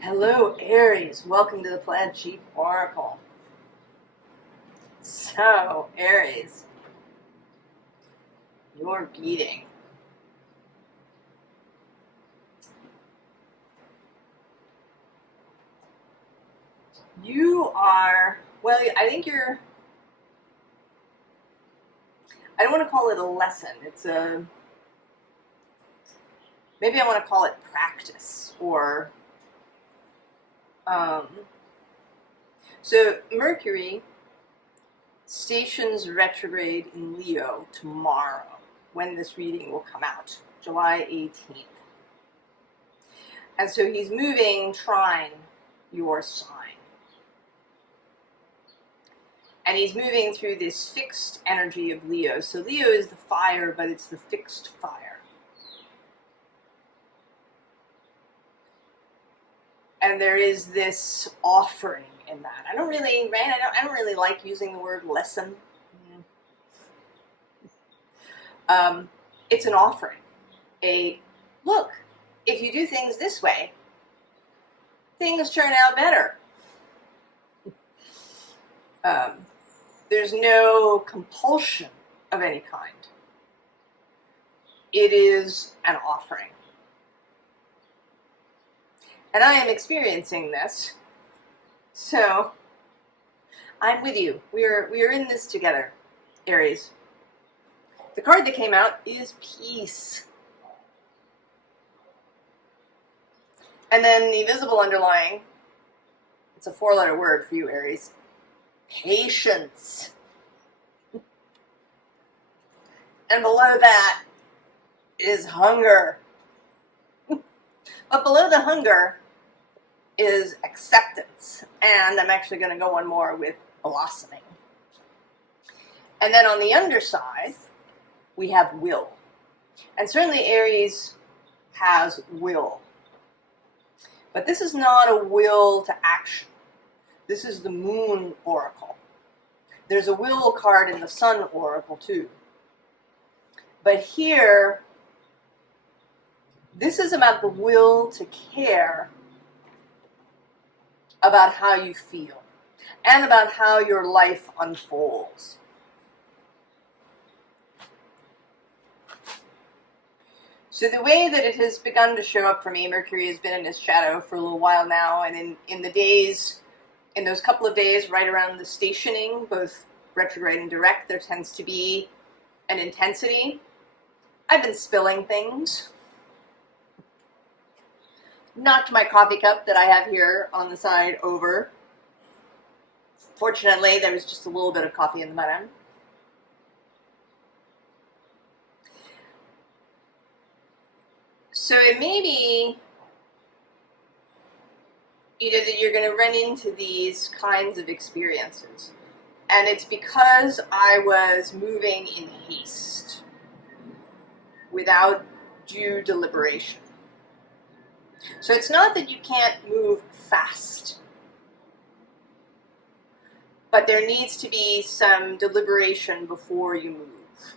Hello, Aries. Welcome to the Plaid Oracle. So, Aries, you're beating. You are, well, I think you're, I don't want to call it a lesson. Maybe I want to call it practice or, so Mercury stations retrograde in Leo tomorrow when this reading will come out, July 18th. And so he's moving trine your sign. And he's moving through this fixed energy of Leo. So Leo is the fire, but it's the fixed fire. And there is this offering in that. I don't really like using the word lesson. It's an offering. Look, if you do things this way, things turn out better. There's no compulsion of any kind. It is an offering. And I am experiencing this. So I'm with you. We are in this together, Aries. The card that came out is peace. And then the visible underlying, it's a 4-letter word for you, Aries. Patience. And below that is hunger. But below the hunger is acceptance. And I'm actually going to go one more with blossoming. And then on the underside, we have will. And certainly Aries has will. But this is not a will to action. This is the Moon Oracle. There's a will card in the Sun Oracle too. But here, this is about the will to care about how you feel and about how your life unfolds. So the way that it has begun to show up for me, Mercury has been in his shadow for a little while now, and in those couple of days right around the stationing, both retrograde and direct, there tends to be an intensity. I've been spilling things. Knocked my coffee cup that I have here on the side over. Fortunately, there was just a little bit of coffee in the bottom. So it may be either that you're going to run into these kinds of experiences, and it's because I was moving in haste, without due deliberation. So it's not that you can't move fast, but there needs to be some deliberation before you move.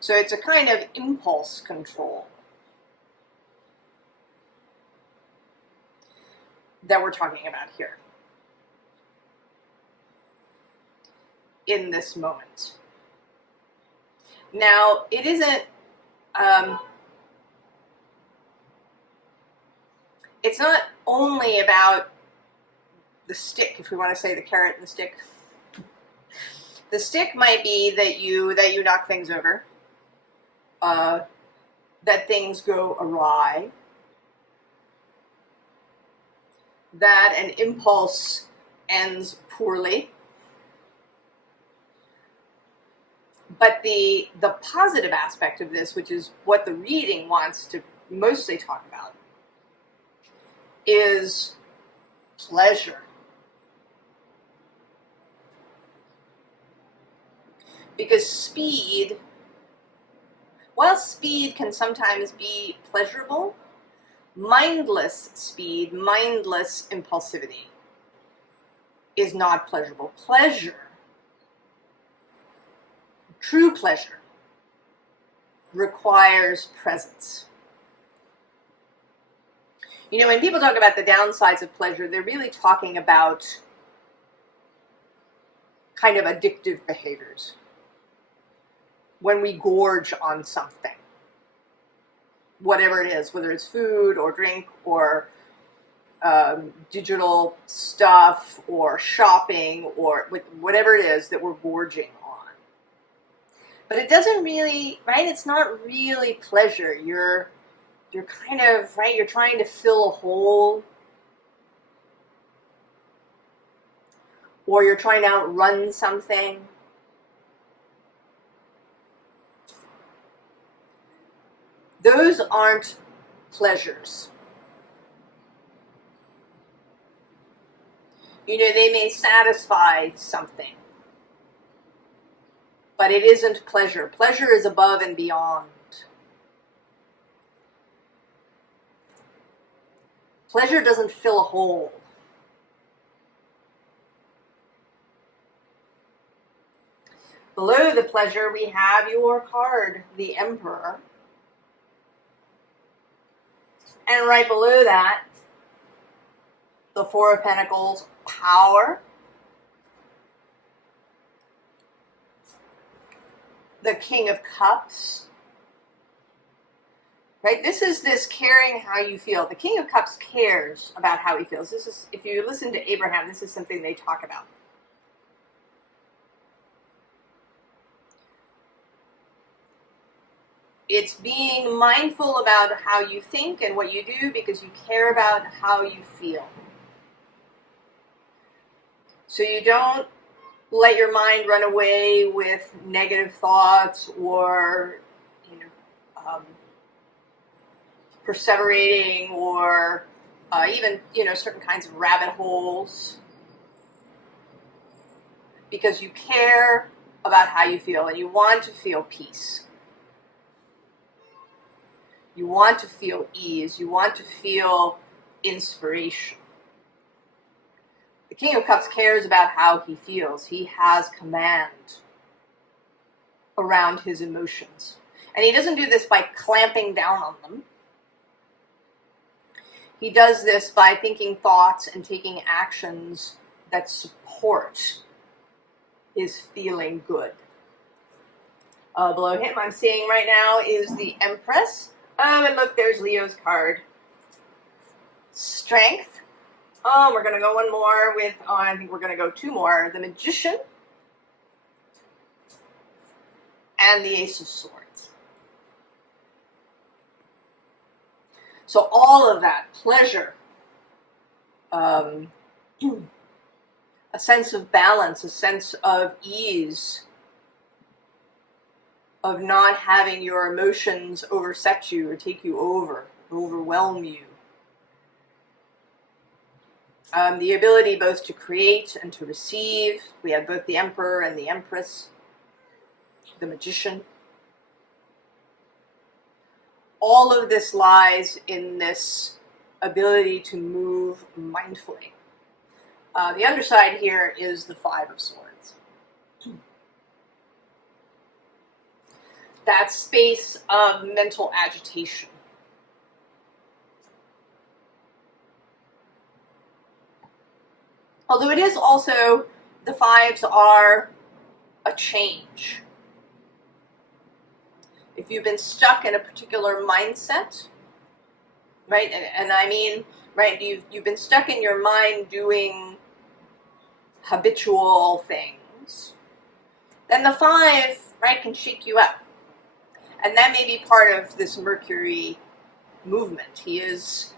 So it's a kind of impulse control that we're talking about here in this moment. Now, it isn't, it's not only about the stick, if we want to say the carrot and the stick. The stick might be that you knock things over, that things go awry, that an impulse ends poorly. But the positive aspect of this, which is what the reading wants to mostly talk about, is pleasure. Because speed, while speed can sometimes be pleasurable, mindless speed, mindless impulsivity is not pleasurable. Pleasure, true pleasure, requires presence. You know, when people talk about the downsides of pleasure, they're really talking about kind of addictive behaviors. When we gorge on something, whatever it is, whether it's food or drink or digital stuff or shopping or whatever it is that we're gorging on. But it doesn't really, right? It's not really pleasure. You're kind of, right? You're trying to fill a hole, or you're trying to outrun something. Those aren't pleasures. You know, they may satisfy something, but it isn't pleasure. Pleasure is above and beyond. Pleasure doesn't fill a hole. Below the pleasure, we have your card, the Emperor. And right below that, the Four of Pentacles, power. The King of Cups. Right? This is this caring how you feel. The King of Cups cares about how he feels. This is, if you listen to Abraham, this is something they talk about. It's being mindful about how you think and what you do because you care about how you feel. So you don't let your mind run away with negative thoughts or, you know, perseverating or even, you know, certain kinds of rabbit holes. Because you care about how you feel and you want to feel peace. You want to feel ease. You want to feel inspiration. The King of Cups cares about how he feels. He has command around his emotions. And he doesn't do this by clamping down on them. He does this by thinking thoughts and taking actions that support his feeling good. Below him, I'm seeing right now, is the Empress. And look, there's Leo's card. Strength. We're going to go one more with, I think we're going to go two more. The Magician. And the Ace of Swords. So all of that, pleasure, a sense of balance, a sense of ease, of not having your emotions overset you or take you over, overwhelm you. The ability both to create and to receive. We have both the Emperor and the Empress, the Magician. All of this lies in this ability to move mindfully. The underside here is the Five of Swords. That space of mental agitation. Although it is also, the fives are a change. If you've been stuck in a particular mindset, right, and I mean, right, you've been stuck in your mind doing habitual things, then the five, right, can shake you up. And that may be part of this Mercury movement. He is,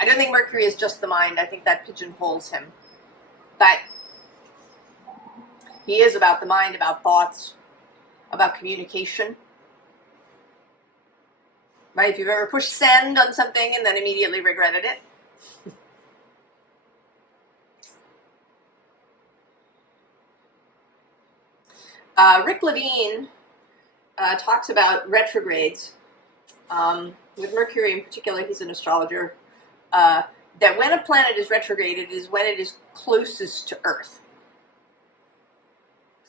I don't think Mercury is just the mind. I think that pigeonholes him. But he is about the mind, about thoughts, about communication. Right? If you've ever pushed send on something and then immediately regretted it. Rick Levine talks about retrogrades. With Mercury in particular, he's an astrologer. That when a planet is retrograde, it is when it is closest to Earth.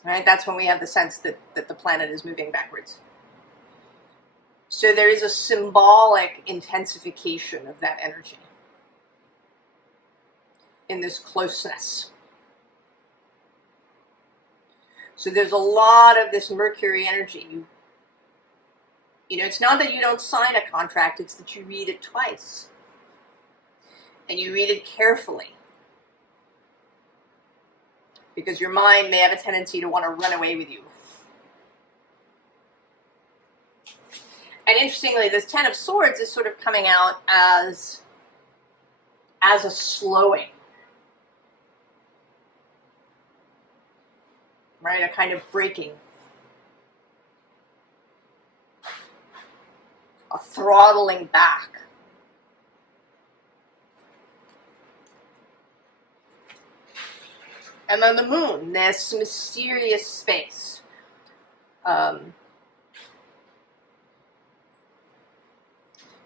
Right? That's when we have the sense that the planet is moving backwards. So there is a symbolic intensification of that energy in this closeness. So there's a lot of this Mercury energy. You know, it's not that you don't sign a contract, it's that you read it twice. And you read it carefully. Because your mind may have a tendency to want to run away with you. And interestingly, this Ten of Swords is sort of coming out as a slowing. Right? A kind of breaking. A throttling back. And then the Moon, this mysterious space.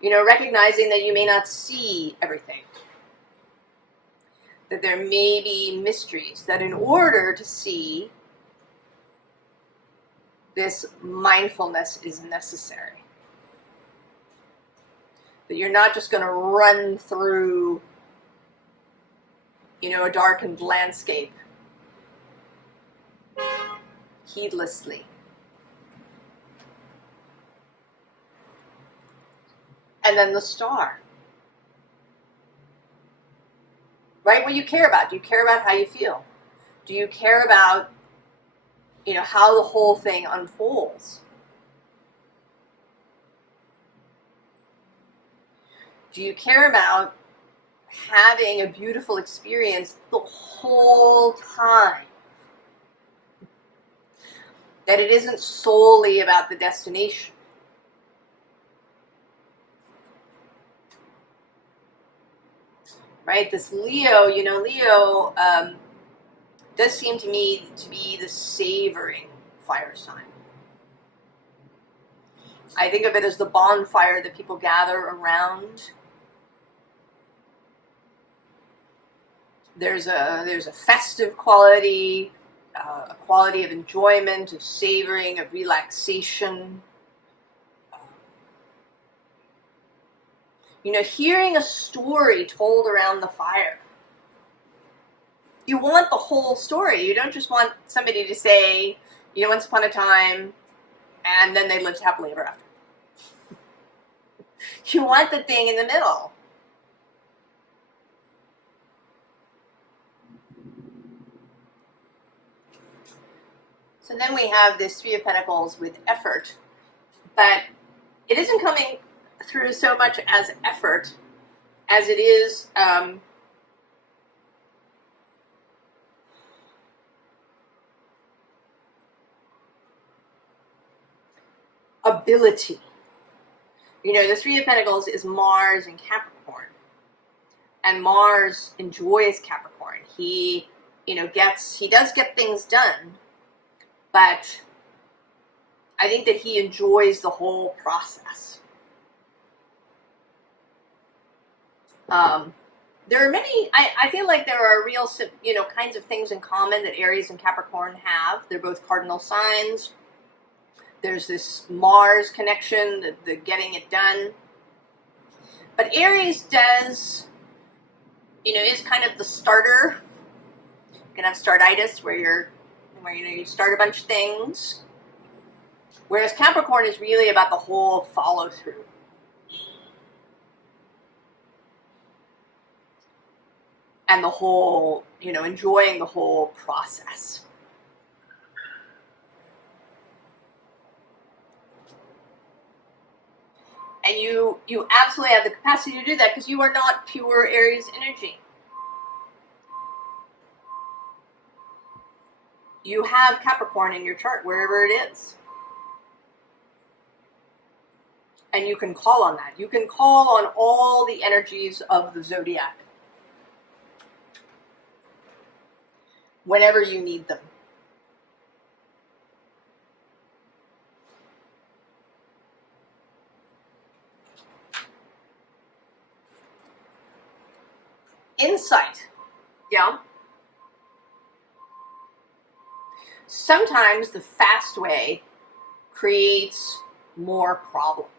You know, recognizing that you may not see everything. That there may be mysteries. That in order to see, this mindfulness is necessary. That you're not just going to run through, you know, a darkened landscape heedlessly. And then the Star. Right? What you care about. Do you care about how you feel? Do you care about, you know, how the whole thing unfolds? Do you care about having a beautiful experience the whole time? That it isn't solely about the destination. Right? This Leo, you know, Leo does seem to me to be the savoring fire sign. I think of it as the bonfire that people gather around. There's a festive quality, a quality of enjoyment, of savoring, of relaxation. You know, hearing a story told around the fire. You want the whole story. You don't just want somebody to say, you know, once upon a time, and then they lived happily ever after. You want the thing in the middle. So then we have this Three of Pentacles with effort, but it isn't coming through so much as effort as it is ability. You know, the Three of Pentacles is Mars and Capricorn. And Mars enjoys Capricorn. He, you know, he does get things done, but I think that he enjoys the whole process. There are many, I feel like there are real, you know, kinds of things in common that Aries and Capricorn have. They're both cardinal signs. There's this Mars connection, the getting it done. But Aries does, you know, is kind of the starter. You can have startitis where you know, you start a bunch of things. Whereas Capricorn is really about the whole follow through. And the whole, you know, enjoying the whole process. And you absolutely have the capacity to do that because you are not pure Aries energy. You have Capricorn in your chart, wherever it is. And you can call on that. You can call on all the energies of the zodiac whenever you need them. Insight. Yeah. Sometimes the fast way creates more problems.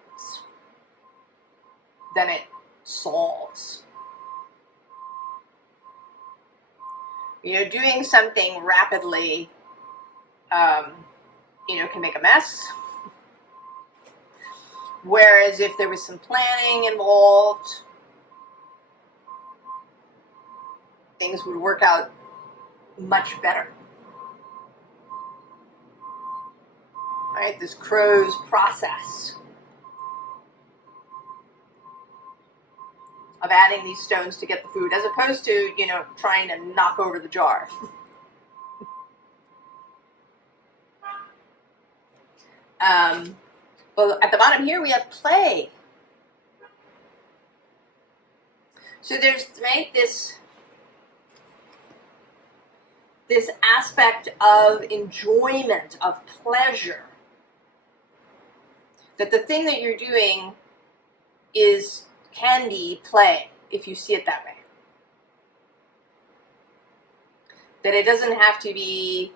than it solves. You know, doing something rapidly, you know, can make a mess. Whereas if there was some planning involved, things would work out much better. Right? This crow's process of adding these stones to get the food, as opposed to, you know, trying to knock over the jar. Well, at the bottom here we have play. So there's, right, this aspect of enjoyment, of pleasure, that the thing that you're doing can be play, if you see it that way. That it doesn't have to be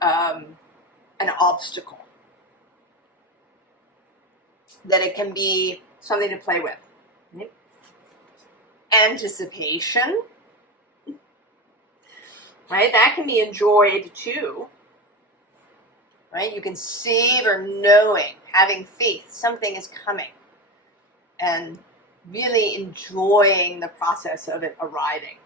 an obstacle. That it can be something to play with. Right? Anticipation, right? That can be enjoyed too. Right? You can savor knowing, having faith, something is coming, and really enjoying the process of it arriving.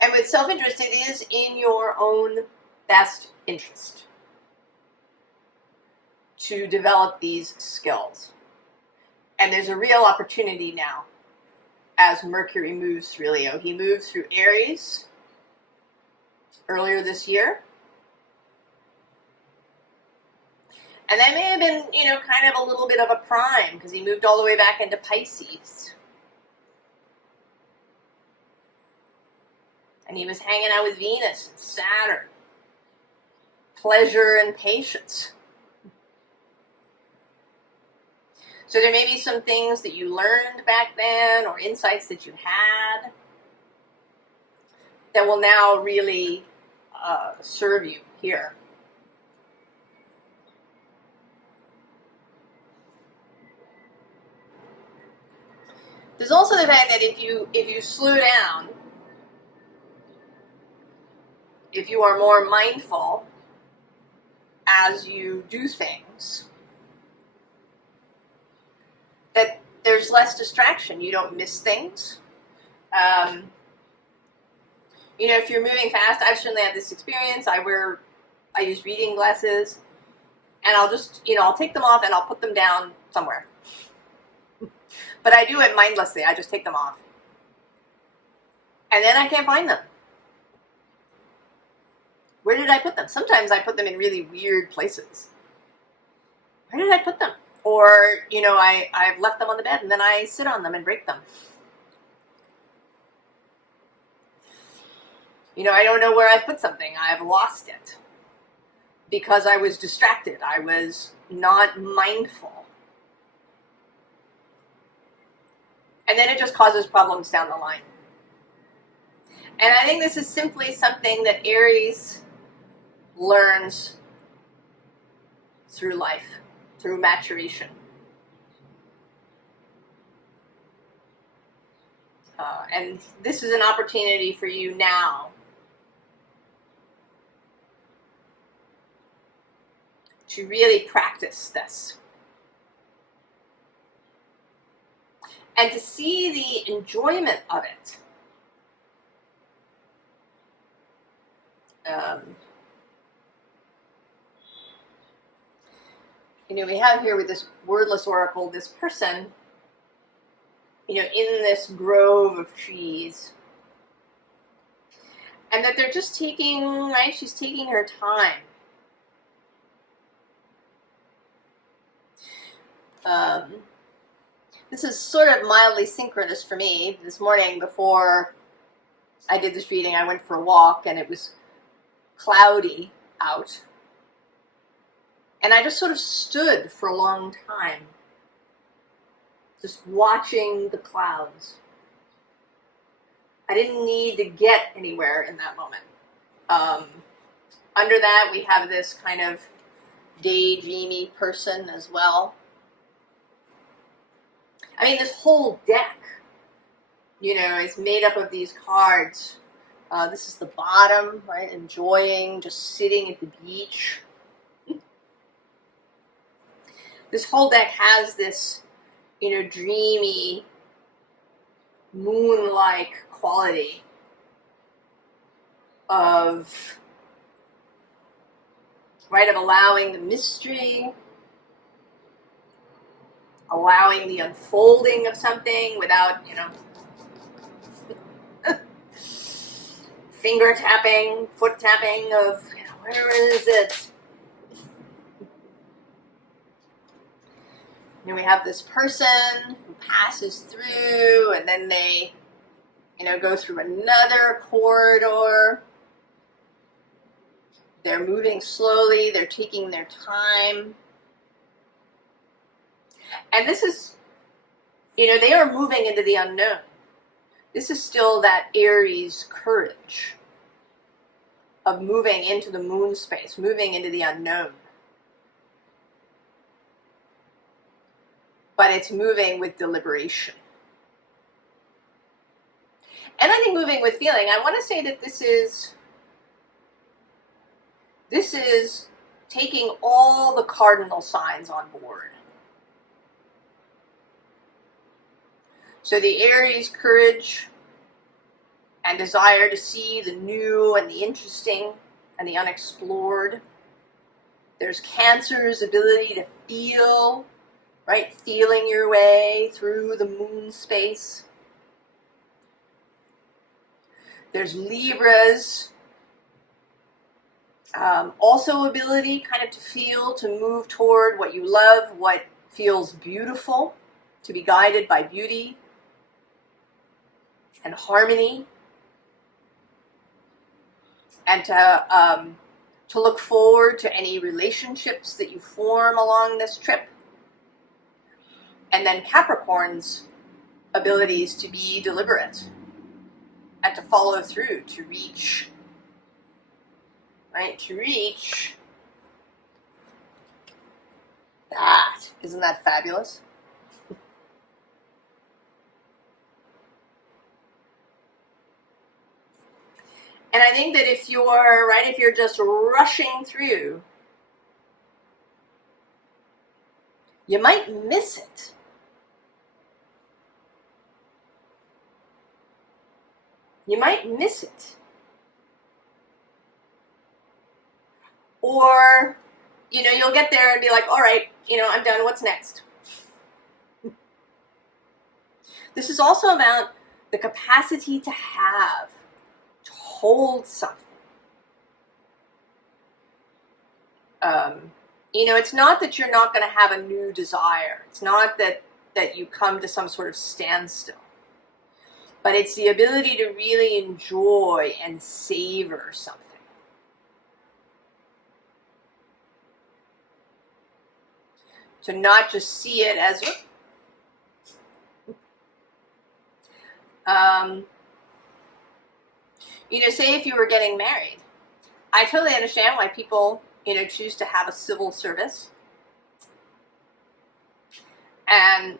And with self-interest, it is in your own best interest to develop these skills. And there's a real opportunity now as Mercury moves through Leo. He moved through Aries earlier this year. And that may have been, you know, kind of a little bit of a prime, because he moved all the way back into Pisces. And he was hanging out with Venus and Saturn. Pleasure and patience. So there may be some things that you learned back then, or insights that you had, that will now really serve you here. There's also the fact that if you slow down, if you are more mindful as you do things, that there's less distraction. You don't miss things. You know, if you're moving fast, I've certainly had this experience. I use reading glasses, and I'll just, you know, I'll take them off and I'll put them down somewhere. But I do it mindlessly. I just take them off. And then I can't find them. Where did I put them? Sometimes I put them in really weird places. Where did I put them? Or, you know, I've left them on the bed and then I sit on them and break them. You know, I don't know where I've put something. I've lost it. Because I was distracted. I was not mindful. And then it just causes problems down the line. And I think this is simply something that Aries learns through life, through maturation. And this is an opportunity for you now to really practice this. And to see the enjoyment of it. You know, we have here with this Wordless Oracle, this person, you know, in this grove of trees. And that they're just taking, right, she's taking her time. This is sort of mildly synchronous for me. This morning before I did this reading, I went for a walk and it was cloudy out. And I just sort of stood for a long time, just watching the clouds. I didn't need to get anywhere in that moment. Under that, we have this kind of daydreamy person as well. I mean, this whole deck, you know, is made up of these cards. This is the bottom, right? Enjoying, just sitting at the beach. This whole deck has this, you know, dreamy, moon-like quality of, right, of allowing the mystery, allowing the unfolding of something without, you know, finger tapping, foot tapping of, you know, where is it? You know, we have this person who passes through, and then they, you know, go through another corridor. They're moving slowly, they're taking their time. And this is, you know, they are moving into the unknown. This is still that Aries courage of moving into the moon space, moving into the unknown. But it's moving with deliberation. And I think moving with feeling, I want to say that this is taking all the cardinal signs on board. So the Aries courage and desire to see the new and the interesting and the unexplored. There's Cancer's ability to feel, right? Feeling your way through the moon space. There's Libra's also ability kind of to feel, to move toward what you love, what feels beautiful, to be guided by beauty and harmony, and to look forward to any relationships that you form along this trip. And then Capricorn's abilities to be deliberate and to follow through, to reach, right? To reach that. Isn't that fabulous? And I think that if you're, right, if you're just rushing through, you might miss it. You might miss it. Or, you know, you'll get there and be like, all right, you know, I'm done. What's next? This is also about the capacity to have, to hold something. You know, it's not that you're not going to have a new desire. It's not that you come to some sort of standstill. But it's the ability to really enjoy and savor something. To not just see it as, you know, say if you were getting married. I totally understand why people, you know, choose to have a civil service. And,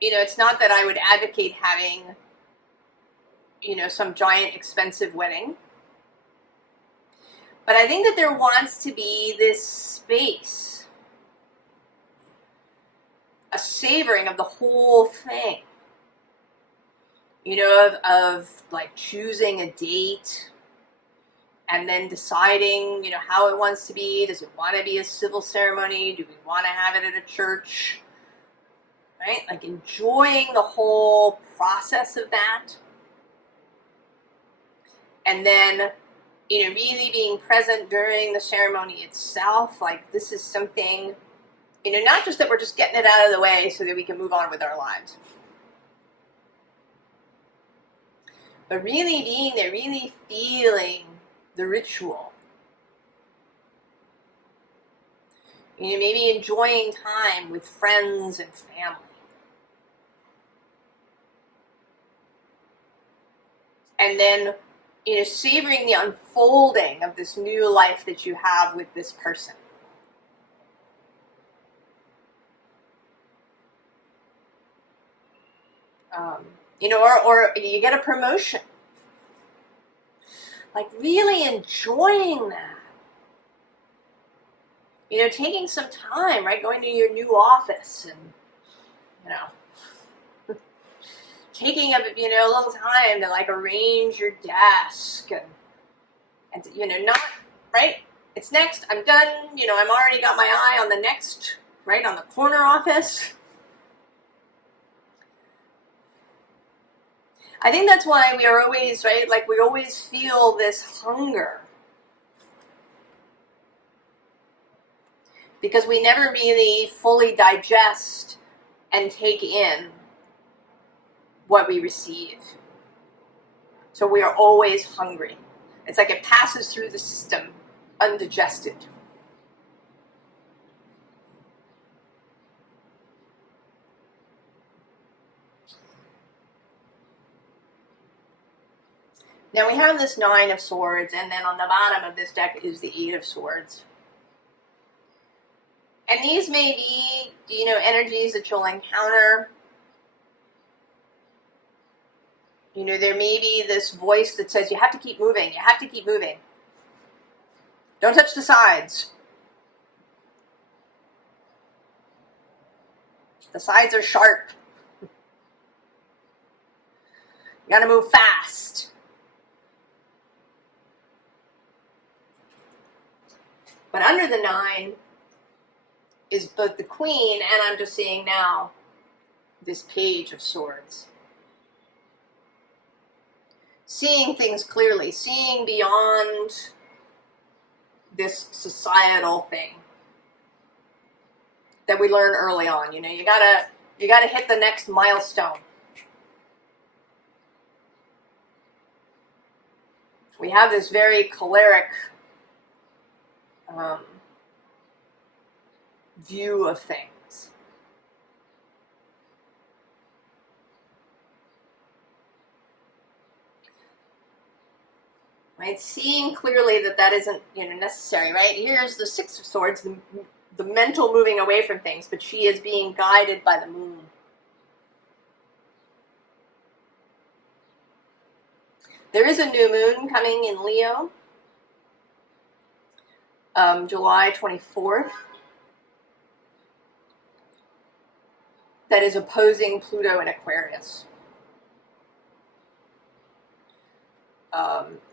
you know, it's not that I would advocate having, you know, some giant expensive wedding. But I think that there wants to be this space, a savoring of the whole thing. You know, of like choosing a date and then deciding, you know, how it wants to be. Does it want to be a civil ceremony? Do we want to have it at a church? Right? Like enjoying the whole process of that. And then, you know, really being present during the ceremony itself. Like this is something, you know, not just that we're just getting it out of the way so that we can move on with our lives. But really being there, really feeling the ritual. You know, maybe enjoying time with friends and family. And then, you know, savoring the unfolding of this new life that you have with this person. You know, or you get a promotion. Like really enjoying that. You know, taking some time, right? Going to your new office and, you know, taking a little time to like arrange your desk and you know, not, right? It's next, I'm done, you know, I'm already got my eye on the next, right, on the corner office. I think that's why we are always, right, like we always feel this hunger. Because we never really fully digest and take in what we receive. So we are always hungry. It's like it passes through the system undigested. Now we have this 9 of Swords, and then on the bottom of this deck is the 8 of Swords. And these may be, you know, energies that you'll encounter. You know, there may be this voice that says, you have to keep moving, you have to keep moving. Don't touch the sides. The sides are sharp. You gotta move fast. But under the 9 is both the Queen, and I'm just seeing now this Page of Swords. Seeing things clearly, seeing beyond this societal thing that we learn early on. You know, you gotta hit the next milestone. We have this very choleric view of things. Right? Seeing clearly that isn't, you know, necessary, right? Here's the 6 of Swords, the mental moving away from things, but she is being guided by the moon. There is a new moon coming in Leo, July 24th, that is opposing Pluto in Aquarius.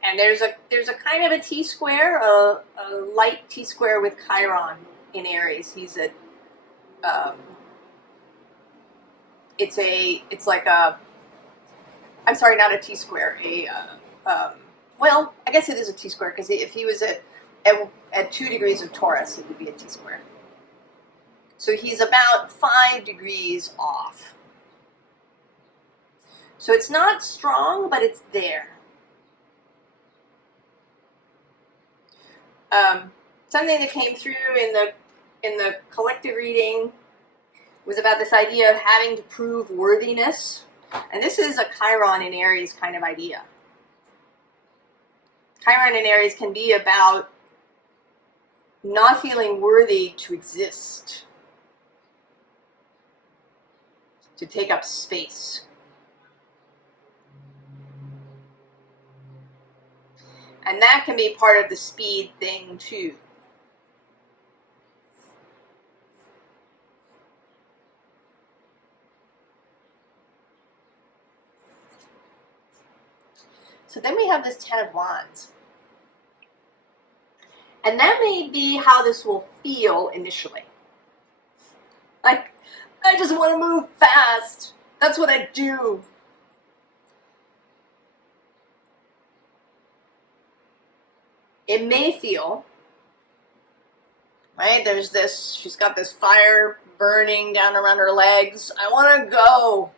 And there's a kind of a T-square, a light T-square with Chiron in Aries. He's a, it's like a, I'm sorry, not a T-square, well, I guess it is a T-square, because if he was at 2 degrees of Taurus, it would be a T-square. So he's about 5 degrees off. So it's not strong, but it's there. Something that came through in the collective reading was about this idea of having to prove worthiness. And this is a Chiron in Aries kind of idea. Chiron in Aries can be about not feeling worthy to exist, to take up space. And that can be part of the speed thing too. So then we have this 10 of Wands. And that may be how this will feel initially. Like, I just want to move fast. That's what I do. It may feel, right, there's this, she's got this fire burning down around her legs. I want to go.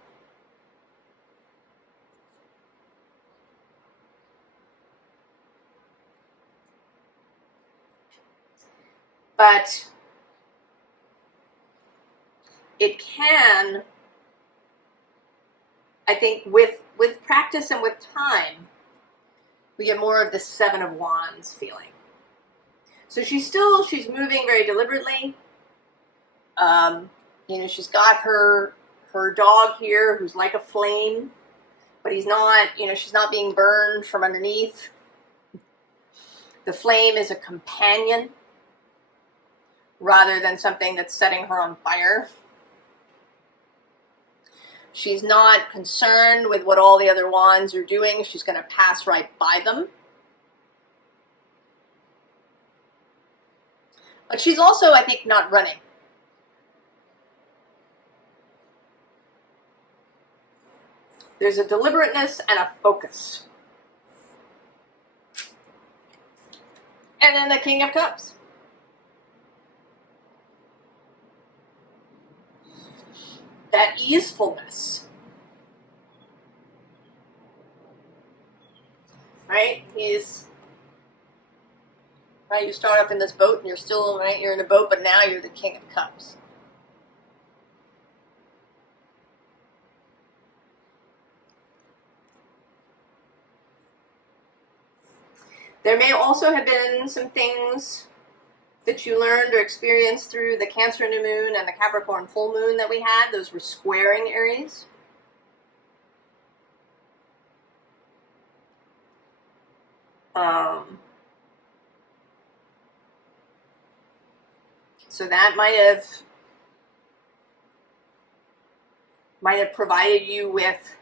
But it can, I think, with practice and with time, we get more of the 7 of Wands feeling. So she's moving very deliberately. You know, she's got her her dog here, who's like a flame, but he's not, you know, she's not being burned from underneath. The flame is a companion rather than something that's setting her on fire. She's not concerned with what all the other wands are doing. She's going to pass right by them. But she's also, I think, not running. There's a deliberateness and a focus. And then the King of Cups. That easefulness. Right? Right, you start off in this boat and you're still, right, you're in a boat, but now you're the King of Cups. There may also have been some things that you learned or experienced through the Cancer new moon and the Capricorn full moon that we had. Those were squaring Aries. So that might have provided you with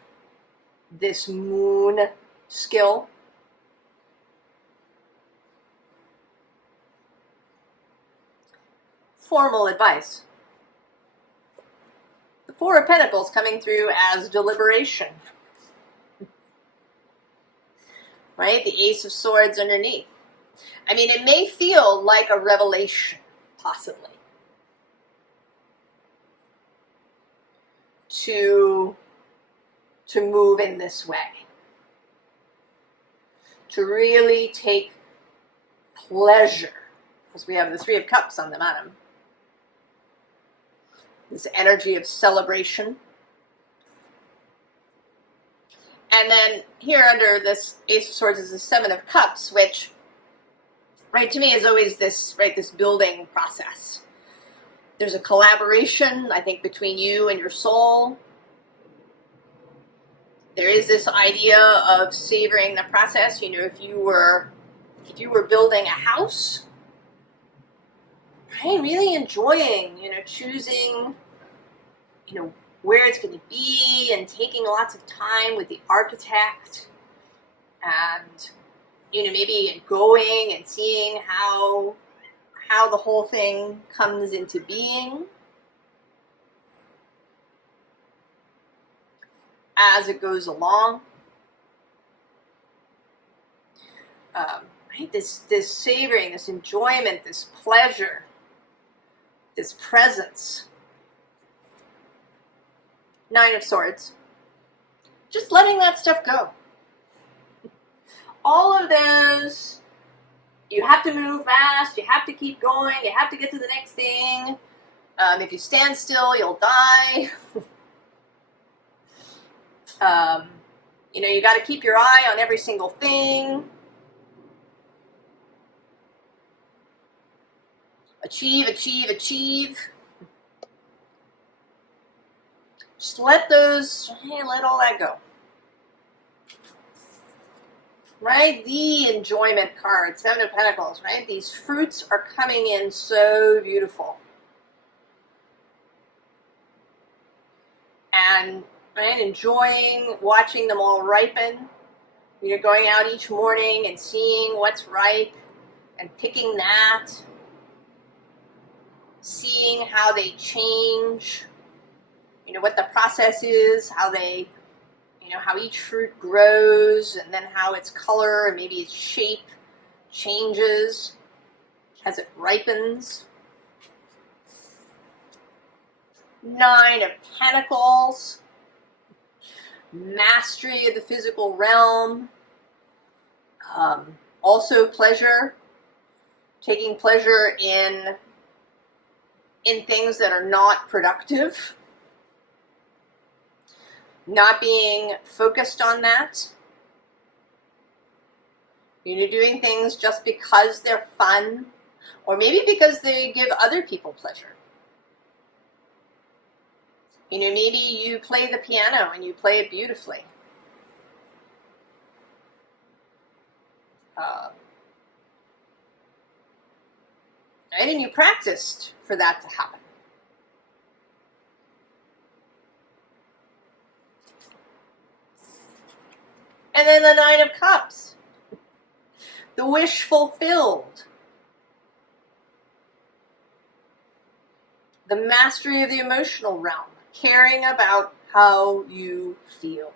this moon skill. Formal advice. The Four of Pentacles coming through as deliberation. Right? The Ace of Swords underneath. I mean, it may feel like a revelation, possibly, to move in this way. To really take pleasure, because we have the Three of Cups on the bottom. This energy of celebration. And then here under this Ace of Swords is the Seven of Cups, which, right, to me is always this, right, this building process. There's a collaboration, I think, between you and your soul. There is this idea of savoring the process. You know, if you were building a house, right, really enjoying, you know, choosing, you know, where it's going to be and taking lots of time with the architect and, you know, maybe going and seeing how the whole thing comes into being as it goes along. Right? This savoring, this enjoyment, this pleasure, this presence. Nine of Swords. Just letting that stuff go. All of those, you have to move fast, you have to keep going, you have to get to the next thing. If you stand still, you'll die. You know, you got to keep your eye on every single thing. Achieve, achieve, achieve. Just let all that go. Right? The enjoyment card, Seven of Pentacles, right? These fruits are coming in so beautiful. And, right, enjoying watching them all ripen. You're going out each morning and seeing what's ripe and picking that. Seeing how they change. You know, what the process is, how they, you know, how each fruit grows, and then how its color and maybe its shape changes as it ripens. Nine of Pentacles. Mastery of the physical realm. Also pleasure. Taking pleasure in things that are not productive. Not being focused on that. You know, doing things just because they're fun, or maybe because they give other people pleasure. You know, maybe you play the piano and you play it beautifully. Right? And you practiced for that to happen. And then the Nine of Cups. The wish fulfilled. The mastery of the emotional realm. Caring about how you feel.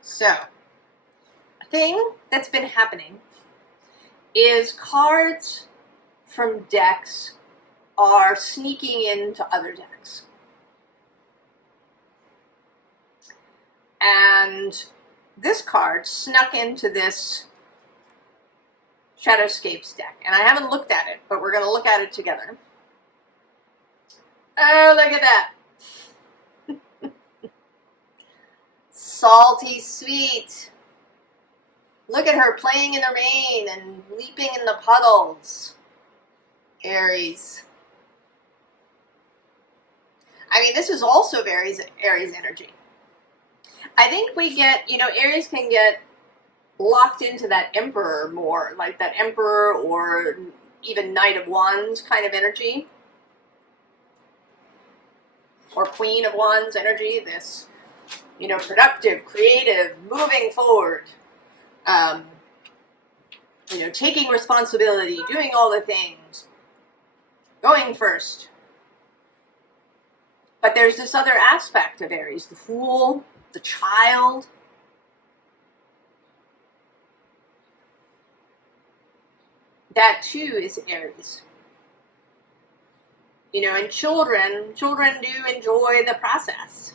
So, a thing that's been happening is cards from decks are sneaking into other decks. And this card snuck into this Shadowscapes deck. And I haven't looked at it, but we're going to look at it together. Oh, look at that. Salty sweet. Look at her playing in the rain and leaping in the puddles. Aries. I mean, this is also Aries energy. I think we get, you know, Aries can get locked into that Emperor more, like that Emperor or even Knight of Wands kind of energy. Or Queen of Wands energy, this, you know, productive, creative, moving forward. You know, taking responsibility, doing all the things, going first. But there's this other aspect of Aries, the Fool, the Child. That too is Aries. You know, and children do enjoy the process.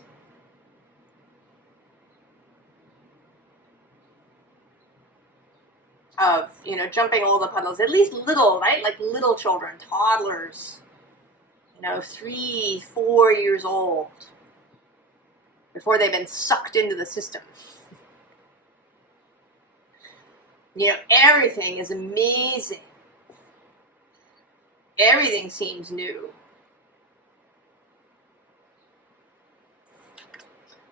Of, you know, jumping all the puddles, at least little, right? Like little children, toddlers, you know, 3, 4 years old, before they've been sucked into the system. You know, everything is amazing. Everything seems new.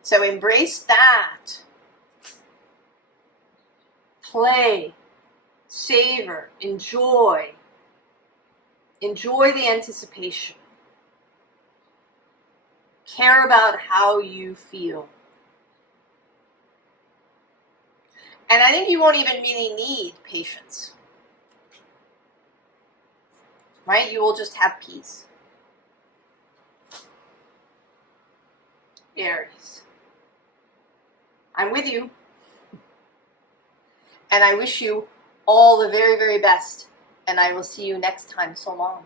So embrace that. Play. Savor, enjoy the anticipation. Care about how you feel. And I think you won't even really need patience. Right? You will just have peace. Aries. I'm with you. And I wish you all the very, very best. And I will see you next time. So long.